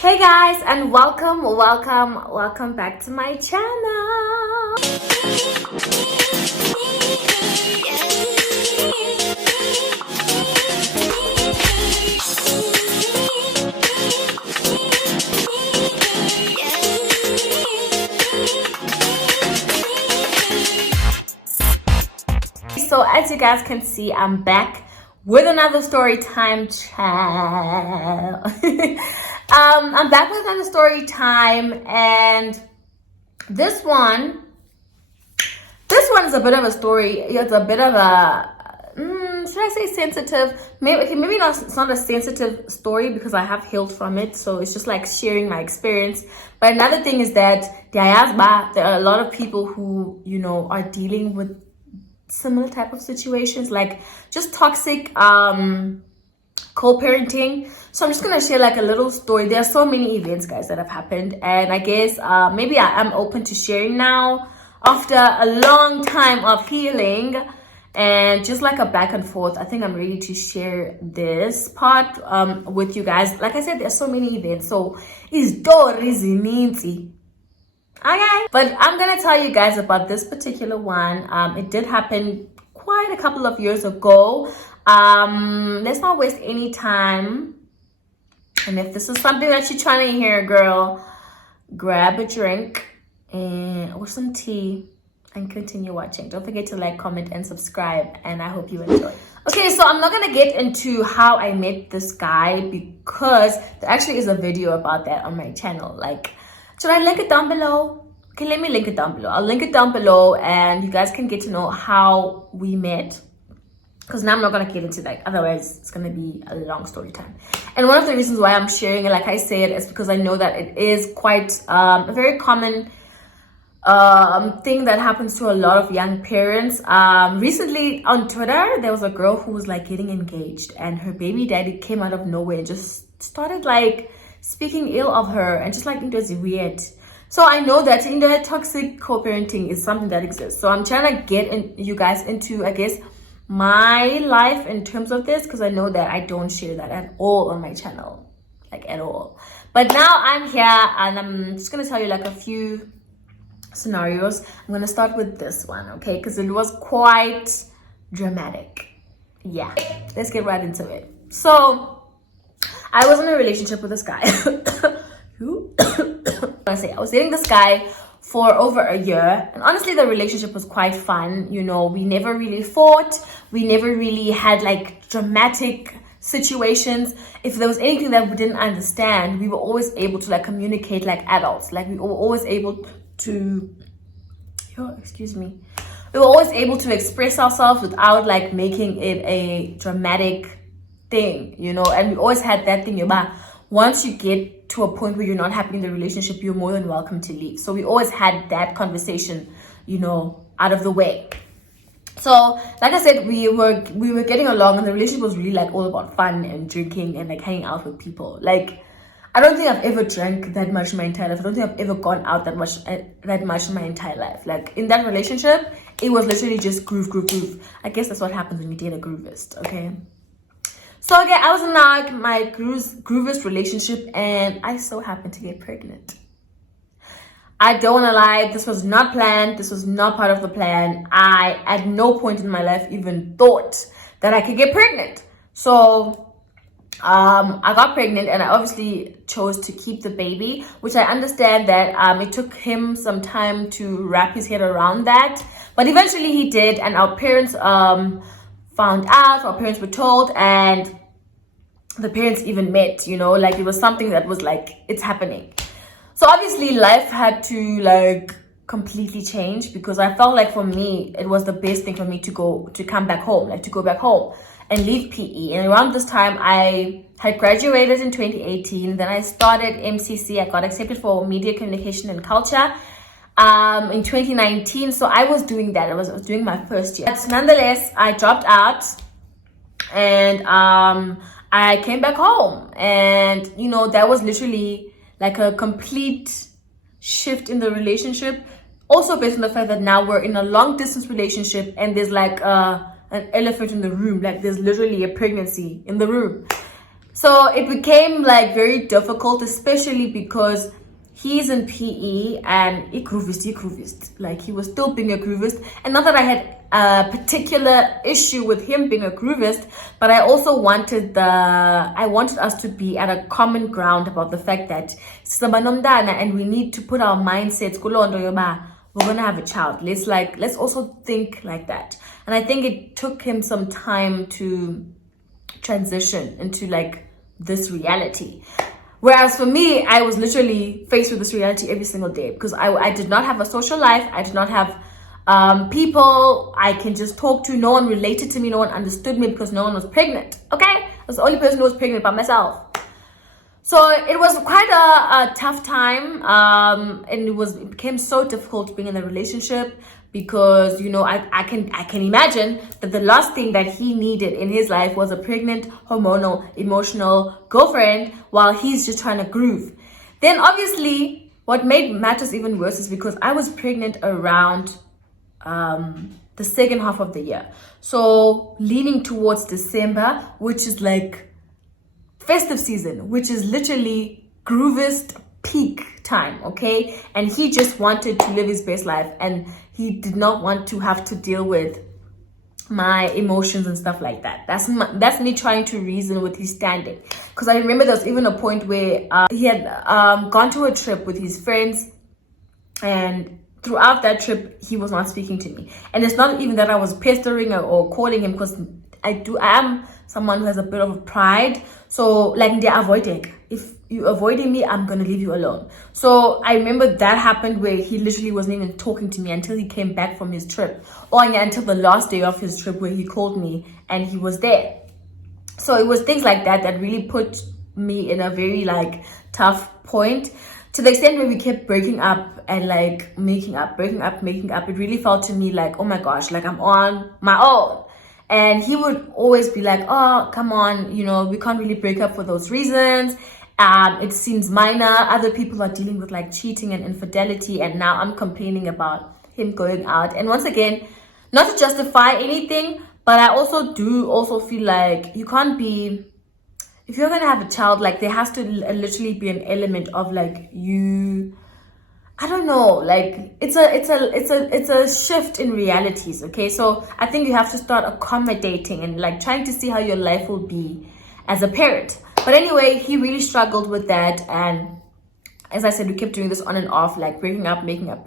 Hey guys, and welcome back to my channel. So as you guys can see, I'm back with another story time channel. I'm back with another story time, and this one is a bit of a story. It's a bit of a should I say sensitive? Maybe not. It's not a sensitive story because I have healed from it, so it's just like sharing my experience. But another thing is that there are a lot of people who are dealing with similar type of situations, like just toxic co-parenting. So I'm just gonna share like a little story. There are so many events, guys, that have happened, and I guess maybe I am open to sharing now after a long time of healing and just like a back and forth. I think I'm ready to share this part with you guys. Like I said, there's so many events, so it's stories in okay, but I'm gonna tell you guys about this particular one. It did happen quite a couple of years ago. Let's not waste any time, and if this is something that you're trying to hear, girl, grab a drink or some tea and continue watching. Don't forget to like, comment, and subscribe, and I hope you enjoy. Okay, so I'm not gonna get into how I met this guy because there actually is a video about that on my channel. Like, should I link it down below? Okay, let me link it down below. I'll link it down below and you guys can get to know how we met. Because now I'm not going to get into that. Otherwise, it's going to be a long story time. And one of the reasons why I'm sharing it, like I said, is because I know that it is quite a very common thing that happens to a lot of young parents. Recently on Twitter, there was a girl who was like getting engaged. And her baby daddy came out of nowhere and just started like speaking ill of her, and just like it was weird. So I know that toxic co-parenting is something that exists. So I'm trying to get you guys into, I guess, my life in terms of this, because I know that I don't share that at all on my channel, like at all. But now I'm here and I'm just gonna tell you like a few scenarios. I'm gonna start with this one, okay, because it was quite dramatic. Yeah, let's get right into it. So I was in a relationship with this guy. I was dating this guy for over a year, and honestly the relationship was quite fun. We never really fought, we never really had like dramatic situations. If there was anything that we didn't understand, we were always able to like communicate like adults. Like we were always able to we were always able to express ourselves without like making it a dramatic thing, and we always had that thing about once you get to a point where you're not happy in the relationship, you're more than welcome to leave. So we always had that conversation, out of the way. So like I said, we were getting along, and the relationship was really like all about fun and drinking and like hanging out with people. Like, I don't think I've ever drank that much in my entire life. I don't think I've ever gone out that much in my entire life. Like in that relationship, it was literally just groove. I guess that's what happens when you date a groovist, okay? So again, I was in like my groovist relationship, and I so happened to get pregnant. I don't want to lie, this was not planned. This was not part of the plan. I at no point in my life even thought that I could get pregnant. So I got pregnant, and I obviously chose to keep the baby, which I understand that it took him some time to wrap his head around that, but eventually he did. And our parents found out, our parents were told, and the parents even met, like it was something that was like, it's happening. So obviously life had to like completely change, because I felt like for me, it was the best thing for me to go back home and leave PE. And around this time, I had graduated in 2018. Then I started MCC. I got accepted for Media Communication and Culture in 2019. So I was doing that. I was doing my first year. But nonetheless, I dropped out, and I came back home. And, that was literally like a complete shift in the relationship. Also based on the fact that now we're in a long distance relationship, and there's like an elephant in the room. Like there's literally a pregnancy in the room. So it became like very difficult, especially because he's in PE and he groovist. Like he was still being a groovist. And not that I had a particular issue with him being a groovist, but I also wanted us to be at a common ground about the fact that and we need to put our mindsets, we're gonna have a child. Let's also think like that. And I think it took him some time to transition into like this reality. Whereas for me, I was literally faced with this reality every single day because I did not have a social life. I did not have people I can just talk to. No one related to me. No one understood me because no one was pregnant. Okay? I was the only person who was pregnant by myself. So it was quite a tough time. And it became so difficult being in a relationship because, you know, I can imagine that the last thing that he needed in his life was a pregnant, hormonal, emotional girlfriend while he's just trying to groove. Then obviously what made matters even worse is because I was pregnant around the second half of the year. So leaning towards December, which is like festive season, which is literally groovist peak time, okay? And he just wanted to live his best life and he did not want to have to deal with my emotions and stuff like that. That's me trying to reason with his standing. Because I remember there was even a point where he had gone to a trip with his friends, and throughout that trip he was not speaking to me. And it's not even that I was pestering or calling him, because I am someone who has a bit of pride. So like, they avoiding. If you're avoiding me, I'm gonna leave you alone. So I remember that happened where he literally wasn't even talking to me until he came back from his trip, or until the last day of his trip where he called me and he was there. So it was things like that that really put me in a very like tough point, to the extent where we kept breaking up and like making up. It really felt to me like, oh my gosh, like I'm on my own. And he would always be like, oh, come on, you know, we can't really break up for those reasons. It seems minor. Other people are dealing with like cheating and infidelity, and now I'm complaining about him going out. And once again, not to justify anything, but I also feel like you can't be, if you're gonna have a child, like there has to literally be an element of like you, I don't know, like it's a shift in realities, okay? So I think you have to start accommodating and like trying to see how your life will be as a parent. But anyway, he really struggled with that, and as I said, we kept doing this on and off, like breaking up, making up.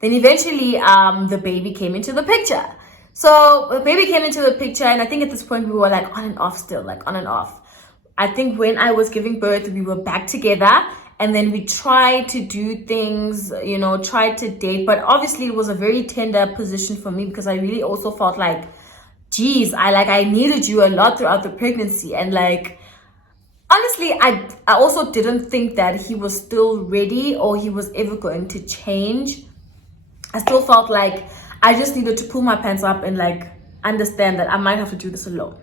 Then eventually the baby came into the picture. So the baby came into the picture, and I think at this point we were like on and off still, like on and off. I think when I was giving birth, we were back together. And then we tried to do things, you know, tried to date. But obviously it was a very tender position for me, because I really also felt like, geez, I needed you a lot throughout the pregnancy. And like, honestly, I also didn't think that he was still ready or he was ever going to change. I still felt like I just needed to pull my pants up and like understand that I might have to do this alone.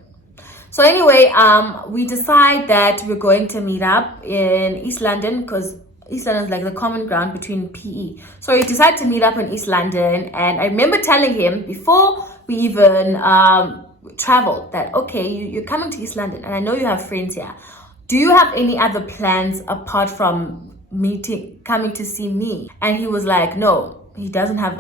So anyway, we decide that we're going to meet up in East London, because East London is like the common ground between PE. So we decided to meet up in East London, and I remember telling him before we even traveled that, okay, you're coming to East London and I know you have friends here. Do you have any other plans apart from coming to see me? And he was like, no, he doesn't have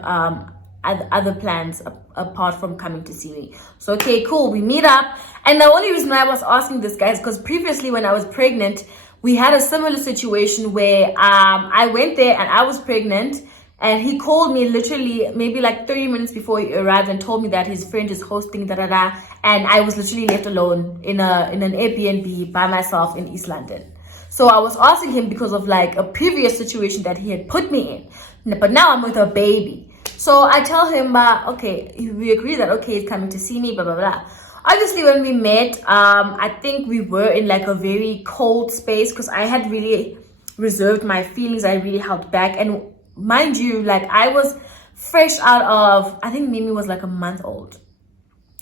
other plans apart from coming to see me. So okay, cool, we meet up. And the only reason why I was asking this guy is because previously when I was pregnant, we had a similar situation where I went there and I was pregnant, and he called me literally maybe like 30 minutes before he arrived and told me that his friend is hosting and I was literally left alone in an Airbnb by myself in East London. So I was asking him because of like a previous situation that he had put me in, but now I'm with a baby. So I tell him, okay, we agree that, okay, he's coming to see me, blah, blah, blah. Obviously, when we met, I think we were in like a very cold space, because I had really reserved my feelings. I really held back. And mind you, like I was fresh out of, I think Mimi was like a month old.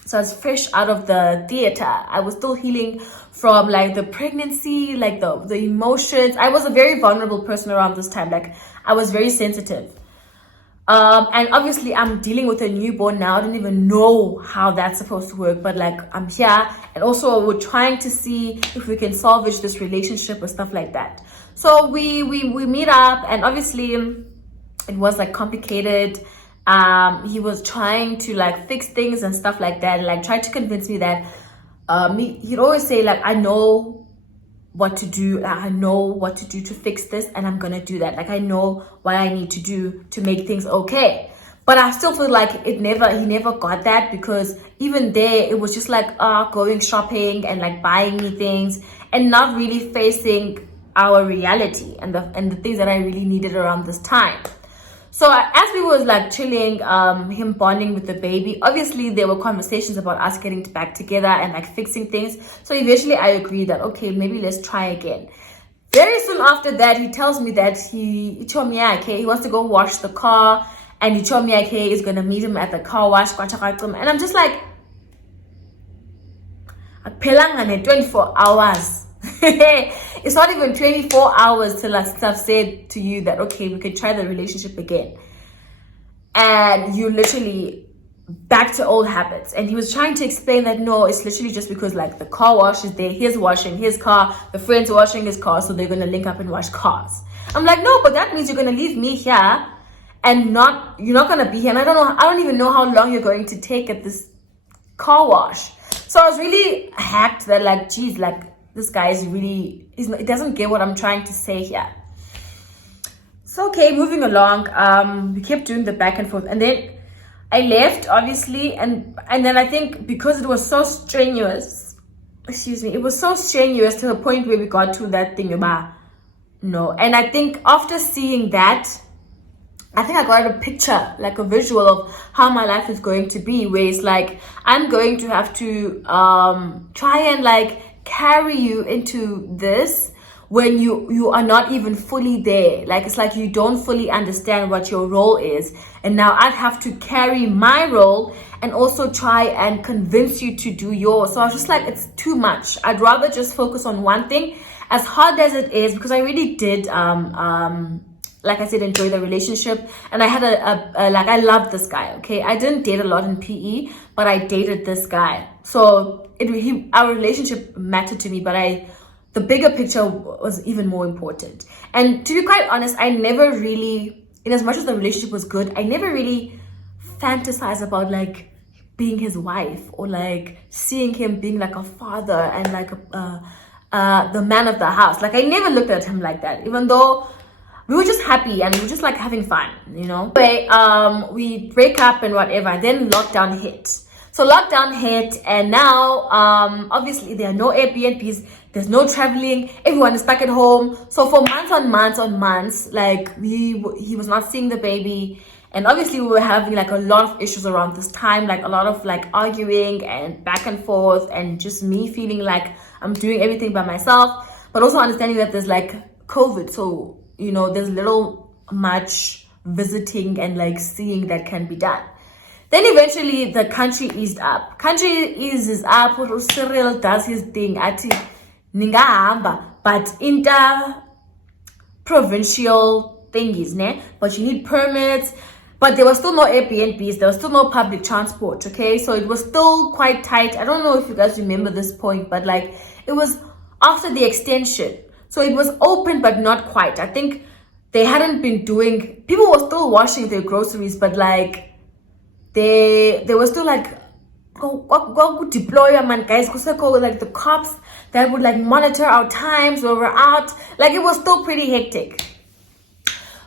So I was fresh out of the theater. I was still healing from like the pregnancy, like the emotions. I was a very vulnerable person around this time. Like I was very sensitive. And obviously I'm dealing with a newborn now. I don't even know how that's supposed to work, but like I'm here, and also we're trying to see if we can salvage this relationship or stuff like that. So we meet up, and obviously it was like complicated. He was trying to like fix things and stuff like that, like tried to convince me that he'd always say like, I know what to do, I know what to do to fix this, and I'm gonna do that. Like I know what I need to do to make things okay. But I still feel like he never got that, because even there it was just like going shopping and like buying me things and not really facing our reality and the things that I really needed around this time. So as we was like chilling, him bonding with the baby, obviously there were conversations about us getting back together and like fixing things. So eventually I agreed that, okay, maybe let's try again. Very soon after that, he tells me that he told me, okay, he wants to go wash the car, and he told me, okay, he's gonna meet him at the car wash. And I'm just like, 24 hours. It's not even 24 hours till I've said to you that, okay, we can try the relationship again. And you literally back to old habits. And he was trying to explain that, no, it's literally just because like the car wash is there, he's washing his car, the friend's washing his car, so they're going to link up and wash cars. I'm like, no, but that means you're going to leave me here and you're not going to be here. And I don't even know how long you're going to take at this car wash. So I was really hacked that like, geez, like, this guy is really, he doesn't get what I'm trying to say here. So, okay, moving along, we kept doing the back and forth. And then I left, obviously. And then I think because it was so strenuous, it was so strenuous to the point where we got to that thing about, no. And I think after seeing that, I think I got a picture, like a visual of how my life is going to be, where it's like, I'm going to have to try and like, carry you into this when you are not even fully there. Like it's like you don't fully understand what your role is, and now I'd have to carry my role and also try and convince you to do yours. So I was just like, it's too much. I'd rather just focus on one thing, as hard as it is, because I really did like I said, enjoy the relationship. And I had like, I loved this guy. Okay, I didn't date a lot in PE, but I dated this guy. So our relationship mattered to me, but the bigger picture was even more important. And to be quite honest, I never really, in as much as the relationship was good, I never really fantasized about like being his wife, or like seeing him being like a father and like the man of the house. Like I never looked at him like that, even though we were just happy and we were just like having fun, you know. Anyway, we break up and whatever, and then lockdown hit. So lockdown hit, and now obviously there are no Airbnbs, there's no traveling, everyone is back at home. So for months on months, like he was not seeing the baby, and obviously we were having like a lot of issues around this time, like a lot of like arguing and back and forth, and just me feeling like I'm doing everything by myself, but also understanding that there's like COVID, so you know there's little much visiting and like seeing that can be done. Then eventually the country eased up. Country eases up, Cyril does his thing, ati ningahamba, but inter-provincial thingies, ne? But you need permits, but there was still no Airbnbs, there was still no public transport, okay? So it was still quite tight. I don't know if you guys remember this point, but like it was after the extension. So it was open, but not quite. I think they hadn't been doing, people were still washing their groceries, but like, they were still like, go deploy, man, guys, like the cops that would like monitor our times where we're out. Like it was still pretty hectic.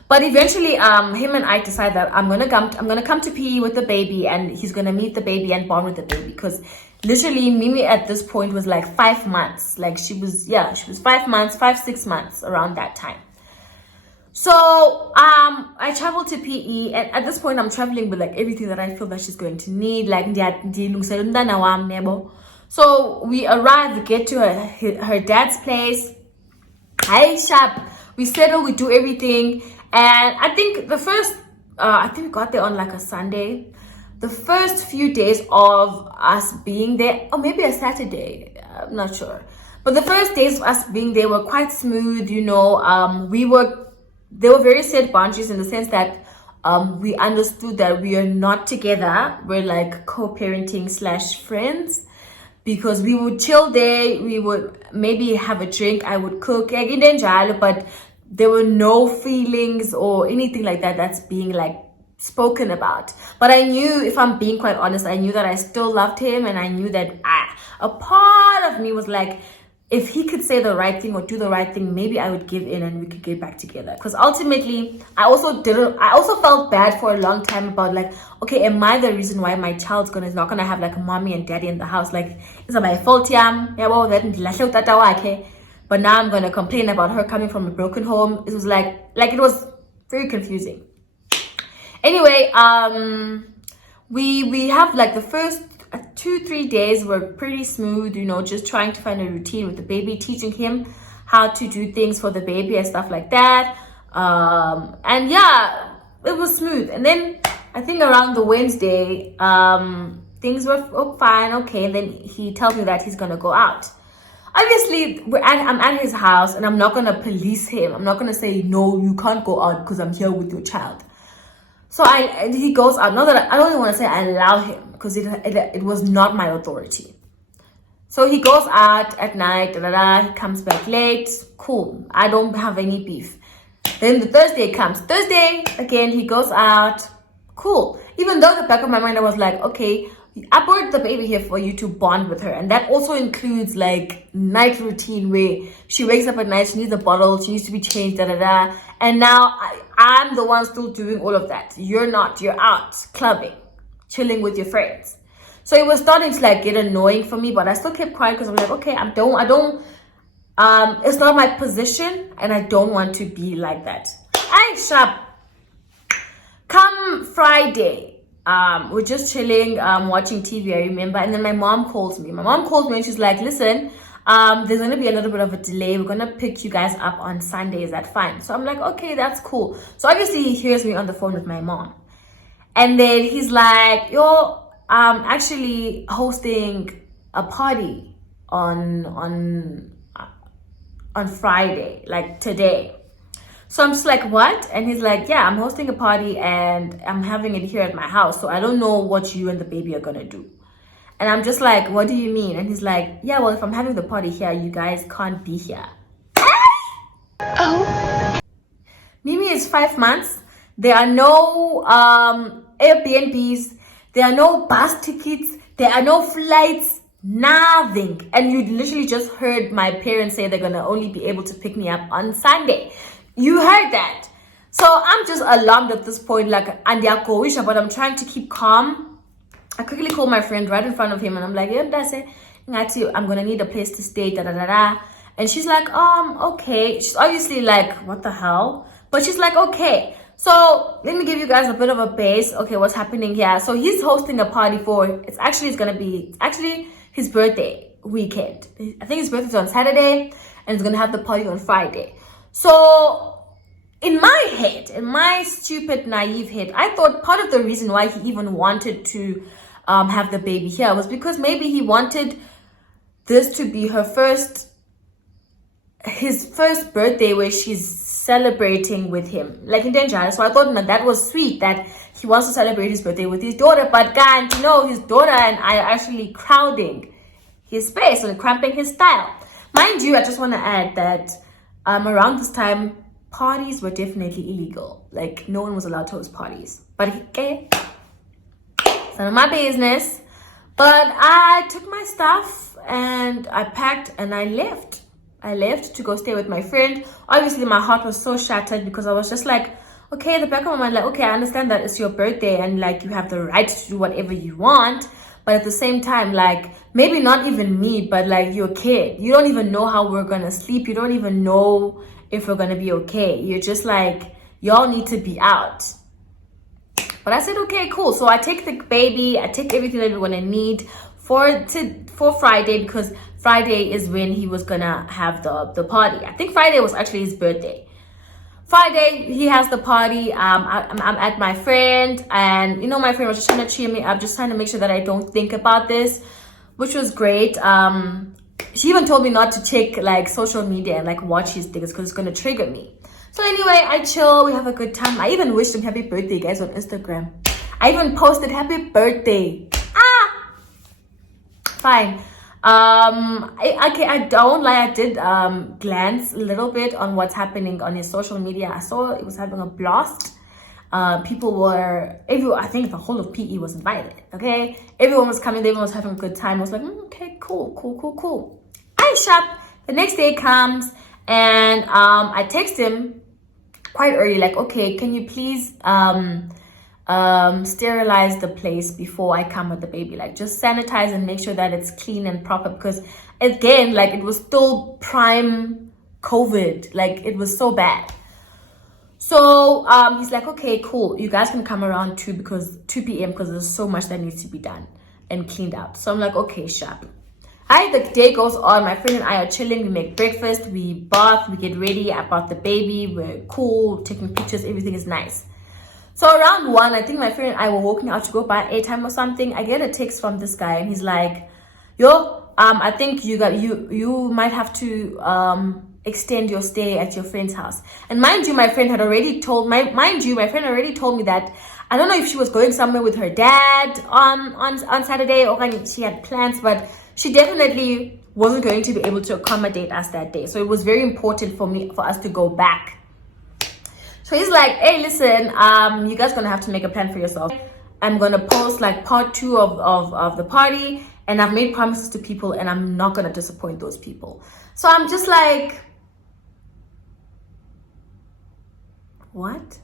But eventually, him and I decided that I'm gonna come to PE with the baby, and he's gonna meet the baby and bond with the baby. Because literally, Mimi at this point was like 5 months. Like she was 5 months, 6 months around that time. So I traveled to PE, and at this point I'm traveling with like everything that I feel that she's going to need, like so we arrive, we get to her dad's place. Hi sharp, we settle, we do everything. And I think the first I think we got there on like a Sunday. The first few days of us being there, or maybe a Saturday, I'm not sure, but the first days of us being there were quite smooth, you know. There were very set boundaries, in the sense that we understood that we are not together. We're like co-parenting / friends, because we would chill there, we would maybe have a drink, I would cook, but there were no feelings or anything like that that's being like spoken about. But I knew, if I'm being quite honest, I knew that I still loved him, and I knew that a part of me was like, if he could say the right thing or do the right thing, maybe I would give in and we could get back together. Because ultimately, I also felt bad for a long time about like, okay, am I the reason why my child's not gonna have like a mommy and daddy in the house? Like, is it my fault? Yeah, well, but now I'm gonna complain about her coming from a broken home. It was like it was very confusing. Anyway, we have like the first 2-3 days were pretty smooth, just trying to find a routine with the baby, teaching him how to do things for the baby and stuff like that. And yeah, it was smooth. And then I think around the Wednesday, things were fine, okay. And then he tells me that he's gonna go out. Obviously, I'm at his house, and I'm not gonna police him. I'm not gonna say, no, you can't go out because I'm here with your child. So he goes out. Not that I don't even want to say I allow him, because it was not my authority. So he goes out at night, he comes back late. Cool. I don't have any beef. Then the Thursday comes. Thursday, again, he goes out. Cool. Even though in the back of my mind, I was like, okay, I brought the baby here for you to bond with her. And that also includes like night routine where she wakes up at night, she needs a bottle, she needs to be changed, And now I'm the one still doing all of that. You're not. You're out clubbing, chilling with your friends. So it was starting to like get annoying for me, but I still kept quiet because I'm like, okay, I don't, it's not my position, and I don't want to be like that. Aisha, come Friday, we're just chilling, watching TV, I remember. And then my mom calls me. And she's like, listen, there's going to be a little bit of a delay. We're going to pick you guys up on Sunday. Is that fine? So I'm like, okay, that's cool. So obviously he hears me on the phone with my mom. And then he's like, yo, I'm actually hosting a party on Friday, like today. So I'm just like, what? And he's like, yeah, I'm hosting a party and I'm having it here at my house. So I don't know what you and the baby are going to do. And I'm just like, what do you mean? And he's like, yeah, well, if I'm having the party here, you guys can't be here. Oh. Mimi is 5 months. There are no Airbnbs. There are no bus tickets. There are no flights. Nothing. And you literally just heard my parents say they're going to only be able to pick me up on Sunday. You heard that. So I'm just alarmed at this point, like, and but I'm trying to keep calm. I quickly call my friend right in front of him, and I'm like, I'm gonna need a place to stay, And she's like, okay. She's obviously like, what the hell? But she's like, okay. So let me give you guys a bit of a base. Okay, what's happening here? So he's hosting a party it's gonna be his birthday weekend. I think his birthday's on Saturday, and he's gonna have the party on Friday. So in my head, in my stupid, naive head, I thought part of the reason why he even wanted to have the baby here was because maybe he wanted this to be his first birthday where she's celebrating with him, like in danger. So I thought that was sweet that he wants to celebrate his birthday with his daughter, but can't, his daughter and I are actually crowding his space and cramping his style. Mind you, I just want to add that around this time, parties were definitely illegal. Like, no one was allowed to host parties. But okay, it's none of my business. But I took my stuff and I packed and I left. I left to go stay with my friend. Obviously, my heart was so shattered because I was just like, okay, the back of my mind, like, okay, I understand that it's your birthday and like you have the right to do whatever you want. But at the same time, like, maybe not even me, but like you're a kid. You don't even know how we're gonna sleep. You don't even know if we're gonna be okay. You're just like, y'all need to be out. But I said, okay, cool. So I take the baby, I take everything that we're gonna need for Friday, because Friday is when he was gonna have the party. I think Friday was actually his birthday. Friday, he has the party. I'm at my friend, and my friend was just trying to cheer me up, just trying to make sure that I don't think about this, which was great. she even told me not to check like social media and like watch his things because it's gonna trigger me. So anyway, I chill, we have a good time. I even wished him happy birthday, guys, on Instagram. I even posted happy birthday. Fine. I don't lie, I did glance a little bit on what's happening on his social media. I saw it was having a blast. People were, I think the whole of PE was invited, okay? Everyone was coming, everyone was having a good time. I was like, okay, cool. I shop. The next day comes, and I text him quite early, like, okay, can you please sterilize the place before I come with the baby, like just sanitize and make sure that it's clean and proper, because again, like it was still prime COVID, like it was so bad. So he's like, okay, cool, you guys can come around 2 p.m. because there's so much that needs to be done and cleaned out. So I'm like, okay, sharp. The day goes on, my friend and I are chilling, we make breakfast, we bath, we get ready, I bath the baby, we're cool, taking pictures, everything is nice. So around 1, I think my friend and I were walking out to go buy airtime or something. I get a text from this guy and he's like, yo, I think you might have to extend your stay at your friend's house. And mind you, my friend already told me that I don't know if she was going somewhere with her dad on Saturday or she had plans, but she definitely wasn't going to be able to accommodate us that day. So it was very important for us to go back. So he's like, hey, listen, you guys gonna have to make a plan for yourself. I'm gonna post like part 2 of the party, and I've made promises to people and I'm not gonna disappoint those people. So I'm just like, what?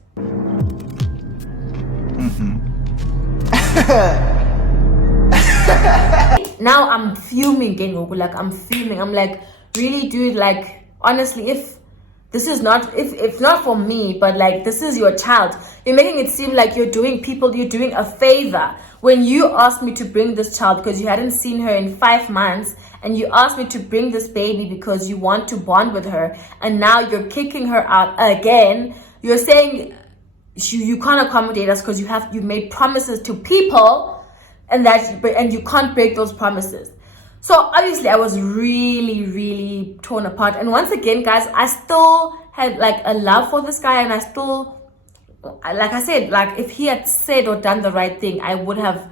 Now I'm fuming, like I'm fuming. I'm like, really, dude, like honestly, if not for me, but like this is your child, you're making it seem like you're doing a favor when you asked me to bring this child because you hadn't seen her in 5 months, and you asked me to bring this baby because you want to bond with her, and now you're kicking her out again. You're saying you can't accommodate us because you made promises to people, and you can't break those promises. So obviously I was really, really torn apart. And once again, guys, I still had like a love for this guy, and I still, like I said, like if he had said or done the right thing, I would have,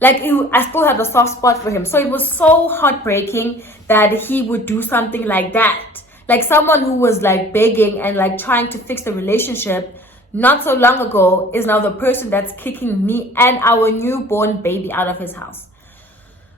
I still had a soft spot for him. So it was so heartbreaking that he would do something like that. Like someone who was like begging and like trying to fix the relationship not so long ago is now the person that's kicking me and our newborn baby out of his house.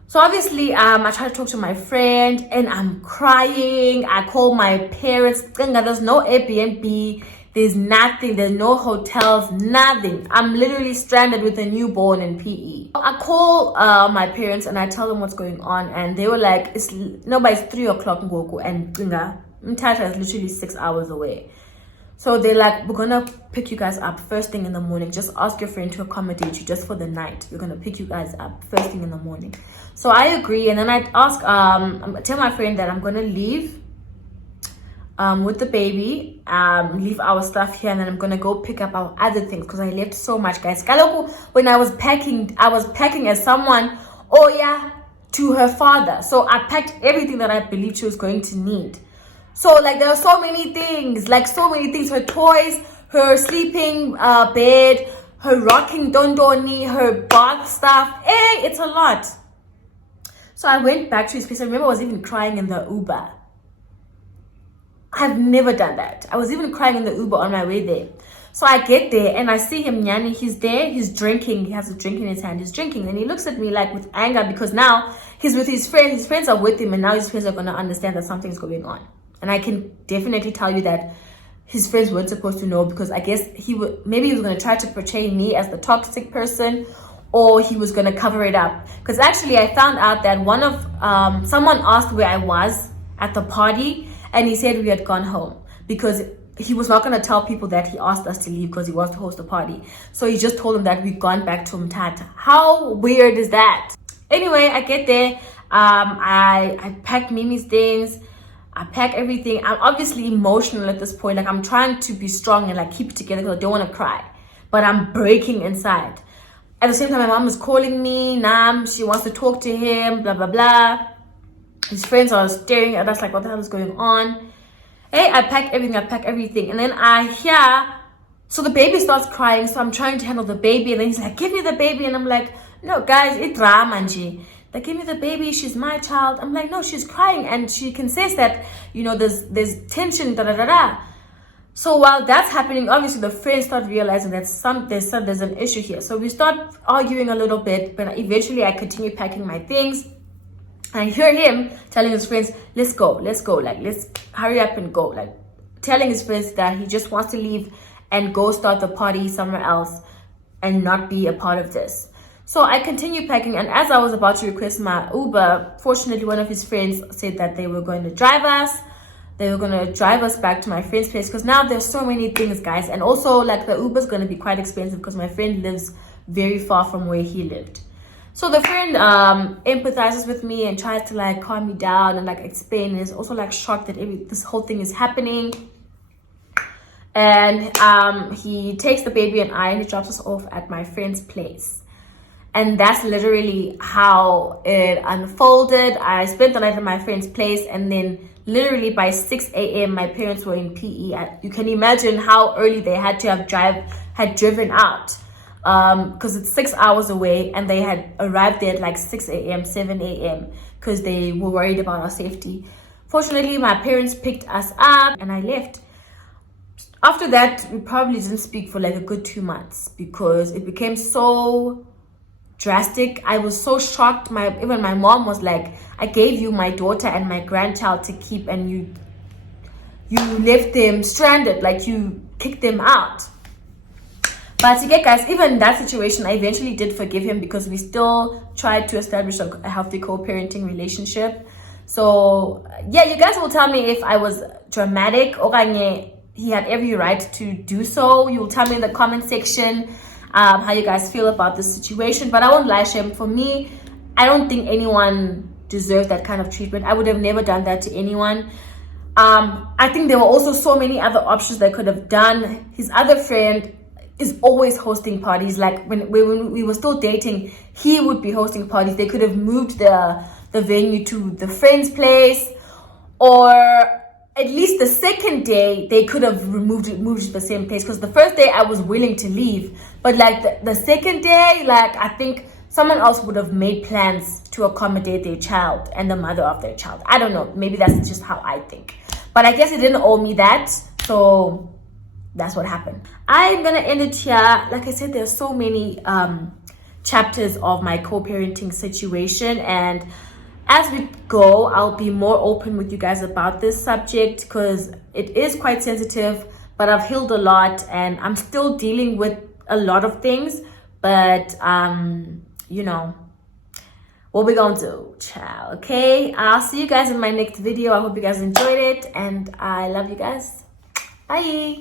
So obviously, I try to talk to my friend and I'm crying. I call my parents. There's no Airbnb. There's nothing. There's no hotels. Nothing. I'm literally stranded with a newborn in PE. I call my parents and I tell them what's going on, and they were like, it's 3 o'clock in Goku, and Mtata is literally 6 hours away. So they're like, we're gonna pick you guys up first thing in the morning. Just ask your friend to accommodate you just for the night. We're gonna pick you guys up first thing in the morning. So I agree, and then I ask, tell my friend that I'm gonna leave with the baby, leave our stuff here, and then I'm gonna go pick up our other things because I left so much, guys. Kaloku, when I was packing as someone, to her father. So I packed everything that I believed she was going to need. So like there are so many things, her toys, her sleeping bed, her rocking dondoni, her bath stuff. It's a lot. So I went back to his place. I remember I was even crying in the Uber. I've never done that. I was even crying in the Uber on my way there. So I get there and I see him, Nyani, he's there, he's drinking, he has a drink in his hand, he's drinking, and he looks at me like with anger because now he's with his friends are with him, and now his friends are going to understand that something's going on. And I can definitely tell you that his friends weren't supposed to know, because I guess maybe he was going to try to portray me as the toxic person, or he was going to cover it up. Because actually I found out that someone asked where I was at the party, and he said we had gone home because he was not going to tell people that he asked us to leave because he wants to host a party. So he just told them that we'd gone back to Mtata. How weird is that? Anyway, I get there. I packed Mimi's things. I pack everything. I'm obviously emotional at this point. Like I'm trying to be strong and like keep it together because I don't want to cry. But I'm breaking inside. At the same time, my mom is calling me. Nam, she wants to talk to him, blah, blah, blah. His friends are staring at us like, what the hell is going on? Hey, I pack everything. And then I hear, so the baby starts crying. So I'm trying to handle the baby. And then he's like, give me the baby. And I'm like, no, guys, it's drama, nje. Like, give me the baby. She's my child. I'm like, no, she's crying. And she can sense that, you know, there's tension, da-da-da-da. So while that's happening, obviously the friends start realizing that there's an issue here. So we start arguing a little bit. But eventually I continue packing my things. I hear him telling his friends, let's go, like, let's hurry up and go, like, telling his friends that he just wants to leave and go start the party somewhere else and not be a part of this. So I continue packing, and as I was about to request my Uber, fortunately one of his friends said that they were going to drive us. They were going to drive us back to my friend's place, because now there's so many things, guys, and also like the Uber's going to be quite expensive because my friend lives very far from where he lived. So the friend empathizes with me and tries to like calm me down and like explain. And is also like shocked that this whole thing is happening. And he takes the baby and he drops us off at my friend's place. And that's literally how it unfolded. I spent the night at my friend's place, and then literally by 6 a.m. my parents were in PE. You can imagine how early they had to have driven out. Because it's 6 hours away, and they had arrived there at like 6 a.m., 7 a.m. because they were worried about our safety. Fortunately, my parents picked us up and I left. After that, we probably didn't speak for like a good 2 months because it became so drastic. I was so shocked. Even my mom was like, I gave you my daughter and my grandchild to keep, and you left them stranded, like you kicked them out. But again, guys, even in that situation, I eventually did forgive him because we still tried to establish a healthy co-parenting relationship. So yeah, you guys will tell me if I was dramatic or he had every right to do so. You will tell me in the comment section how you guys feel about this situation. But I won't lie, Shem. For me, I don't think anyone deserves that kind of treatment. I would have never done that to anyone. I think there were also so many other options they could have done. His other friend is always hosting parties. Like when we were still dating, he would be hosting parties. They could have moved the venue to the friend's place, or at least the second day they could have moved it to the same place, because the first day I was willing to leave, but like the second day, like I think someone else would have made plans to accommodate their child and the mother of their child. I don't know, maybe that's just how I think, but I guess he didn't owe me that, so that's what happened. I'm gonna end it here. Like I said, there's so many chapters of my co-parenting situation, and as we go, I'll be more open with you guys about this subject because it is quite sensitive, but I've healed a lot and I'm still dealing with a lot of things. But you know what we're gonna do, child. Okay, I'll see you guys in my next video. I hope you guys enjoyed it, and I love you guys. Bye.